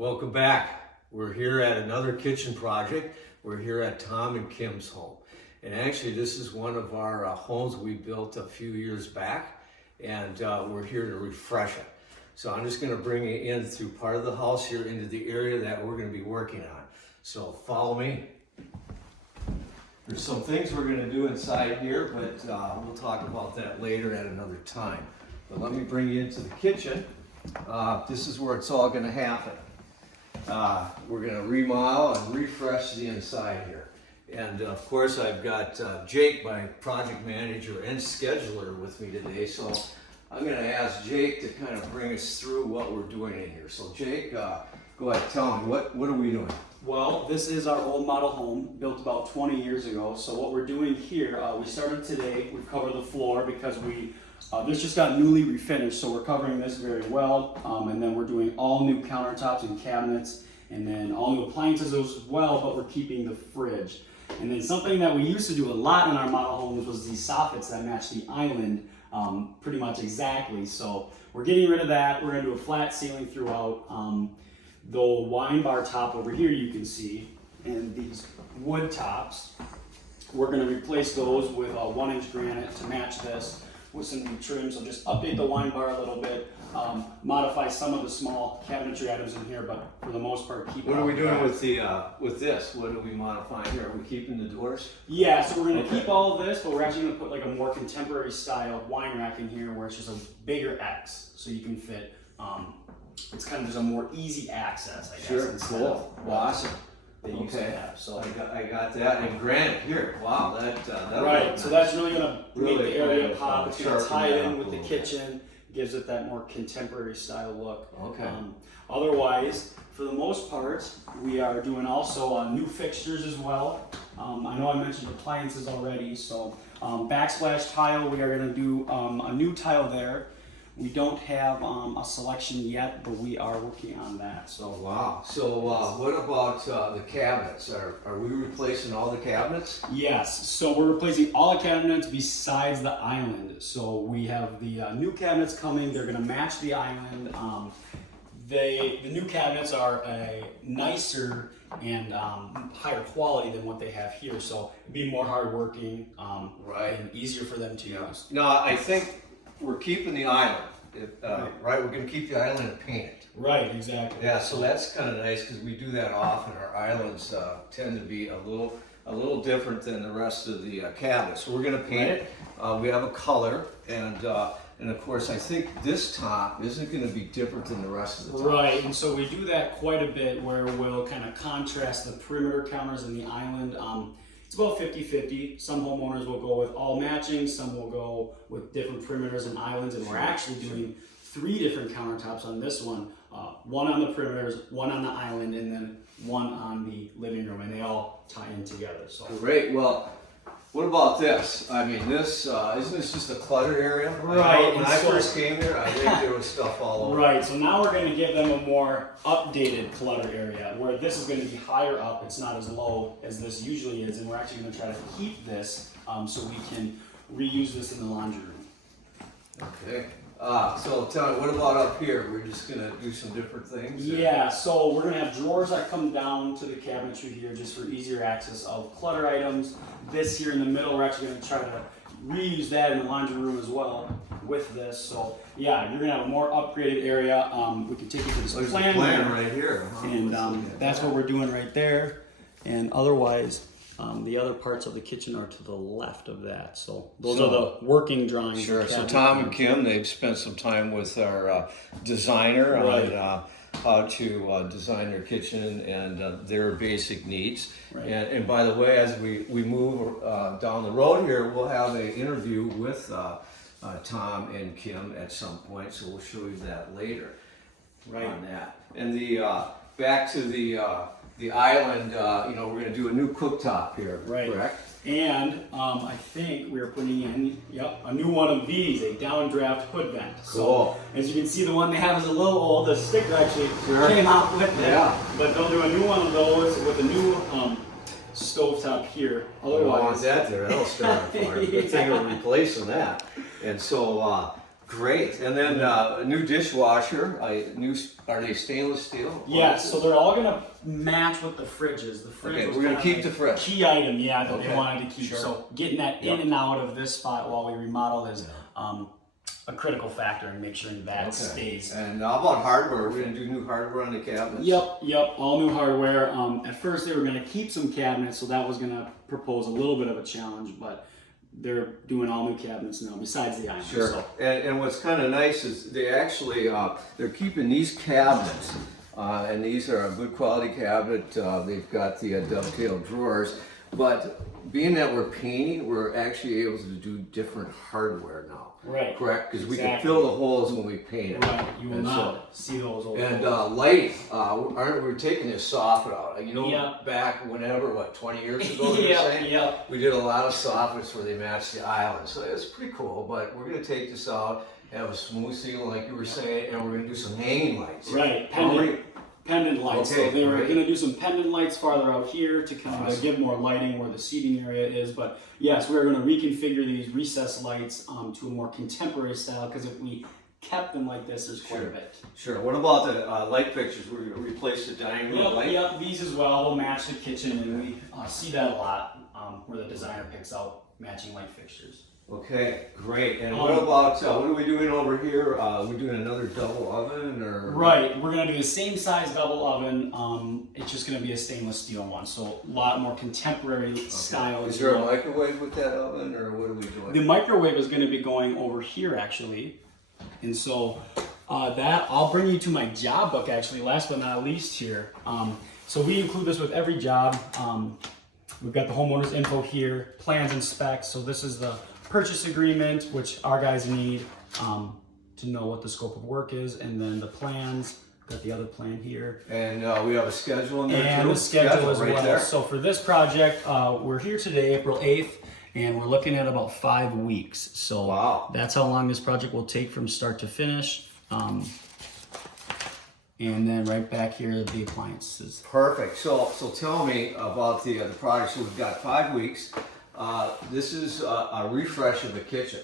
Welcome back. We're here at another kitchen project. We're here at Tom and Kim's home. And actually this is one of our homes we built a few years back, and we're here to refresh it. So I'm just going to bring you in through part of the house here into the area that we're going to be working on. So follow me. There's some things we're going to do inside here, but we'll talk about that later at another time. But let me bring you into the kitchen. This is where it's all going to happen. We're going to remodel and refresh the inside here. And of course I've got Jake, my project manager and scheduler, with me today. So I'm going to ask Jake to kind of bring us through what we're doing in here. So Jake, go ahead, tell me, what are we doing? Well, this is our old model home, built about 20 years ago. So what we're doing here, we started today. We've covered the floor because this just got newly refinished, so we're covering this very well. And then we're doing all new countertops and cabinets, and then all new appliances as well, but we're keeping the fridge. And then something that we used to do a lot in our model homes was these soffits that match the island pretty much exactly. So we're getting rid of that. We're going to do a flat ceiling throughout. The wine bar top over here you can see, and these wood tops, we're going to replace those with 1-inch granite to match this with some new trim. So just update the wine bar a little bit, modify some of the small cabinetry items in here, but for the most part keep. What are we doing with the with this? What are we modifying here? Are we keeping the doors? Yeah, so we're going to keep all of this, but we're actually going to put like a more contemporary style wine rack in here where it's just a bigger X, so you can fit. It's kind of just a more easy access, I guess. Sure, instead cool. of Awesome. they used to have. So I got that. And granite here. Wow, that right. So that's really going to make Really the area kind of, pop. It's going to sharpen tie it that in up with a the little bit. kitchen. Gives it that more contemporary style look. Okay. Otherwise, for the most part, we are doing also new fixtures as well. I know I mentioned appliances already. So backsplash tile, we are going to do a new tile there. We don't have a selection yet, but we are working on that. So Wow. So what about the cabinets? Are we replacing all the cabinets? yes, so we're replacing all the cabinets besides the island. So we have the new cabinets coming. They're going to match the island. The new cabinets are a nicer and higher quality than what they have here. So it'd be more hardworking Right. and easier for them to use. No, I think we're keeping the island. Right. We're going to keep the island and paint it. Right, exactly. Yeah, so that's kind of nice because we do that often. Our islands tend to be a little different than the rest of the cabinets. So we're going to paint it. We have a color, and of course I think this top isn't going to be different than the rest of the top. Right, and so we do that quite a bit where we'll kind of contrast the perimeter counters and the island. It's about 50-50. Some homeowners will go with all matching, some will go with different perimeters and islands, and we're actually doing 3 different countertops on this one. One on the perimeters, one on the island, and then one on the living room, and they all tie in together. So Great. Well, what about this? I mean, this isn't this just a cluttered area? Right, When and I so- first came here, I think there was stuff all over. right, so now we're going to give them a more updated clutter area where this is going to be higher up. It's not as low as this usually is, and we're actually going to try to keep this so we can reuse this in the laundry room. Okay. So tell me, what about up here? We're just gonna do some different things? Yeah, so we're going to have drawers that come down to the cabinetry here just for easier access of clutter items. This here in the middle, we're actually going to try to reuse that in the laundry room as well with this. So yeah, you're going to have a more upgraded area. We can take you to this There's plan, the plan right here. Huh? and Let's look at that's that. what we're doing right there. And otherwise, the other parts of the kitchen are to the left of that. So those are the working drawings. Sure. of the So cabinet. Tom and Kim, they've spent some time with our designer Right. on how to design their kitchen and their basic needs. Right. And by the way, as we move down the road here, we'll have an interview with Tom and Kim at some point. So we'll show you that later. Right. On that. And the back to the island, we're going to do a new cooktop here. Right. Correct. And I think we are putting in, a new one of these, a downdraft hood vent. Cool. So as you can see, the one they have is a little old. The sticker actually Sure. came out with it. Yeah. But they'll do a new one of those with a new stovetop here. I don't want Otherwise, that there. That'll start a fire. Good thing we're replacing that. And so Great. And then a new dishwasher. Are they stainless steel? Yeah, so they're all gonna match with the fridges. The fridge Okay, was we're gonna kinda keep the fridge. key item, yeah, that Okay, they wanted to keep. sure. So getting that in and out of this spot while we remodel is a critical factor in make sure that stays. And how about hardware? We're gonna do new hardware on the cabinets. Yep, all new hardware. At first they were gonna keep some cabinets, so that was gonna propose a little bit of a challenge, but they're doing all new cabinets now, besides the island. Sure. So. And what's kind of nice is they actually they're keeping these cabinets, and these are a good quality cabinet. They've got the dovetail drawers, but being that we're painting, we're actually able to do different hardware now. Right. Correct, because we can Exactly. fill the holes when we paint it. Right, you will And not see those old And holes. lighting, aren't we taking this soffit out? You know, Yeah. back whenever, 20 years ago, you were saying? Yeah. We did a lot of soffits where they matched the island, so it's pretty cool. But we're gonna take this out, have a smooth ceiling like you were saying, and we're gonna do some hanging lights. Right, pendant lights. Okay, So they were great. going to do some pendant lights farther out here to kind of Awesome. give more lighting where the seating area is. But yes, we're going to reconfigure these recessed lights to a more contemporary style, because if we kept them like this, there's quite a bit. Sure. What about the light fixtures? We replaced the dining room light. Yep, these as well will match the kitchen, and we see that a lot where the designer picks out matching light fixtures. Okay, great. And what about what are we doing over here? We're doing another double oven, or Right, we're gonna do the same size double oven. It's just gonna be a stainless steel one, so a lot more contemporary style. Is as there a well. microwave with that oven, or what are we doing? The microwave is gonna be going over here actually, and so that I'll bring you to my job book actually. Last but not least here, so we include this with every job. We've got the homeowner's info here, plans and specs. So this is the purchase agreement, which our guys need to know what the scope of work is, and then the plans. Got the other plan here. And we have a schedule in there And too. the schedule as right well. there. So for this project, we're here today, April 8th, and we're looking at about 5 weeks. So Wow. that's how long this project will take from start to finish. And then right back here, the appliances. Perfect. So tell me about the project. So we've got 5 weeks. This is a refresh of the kitchen.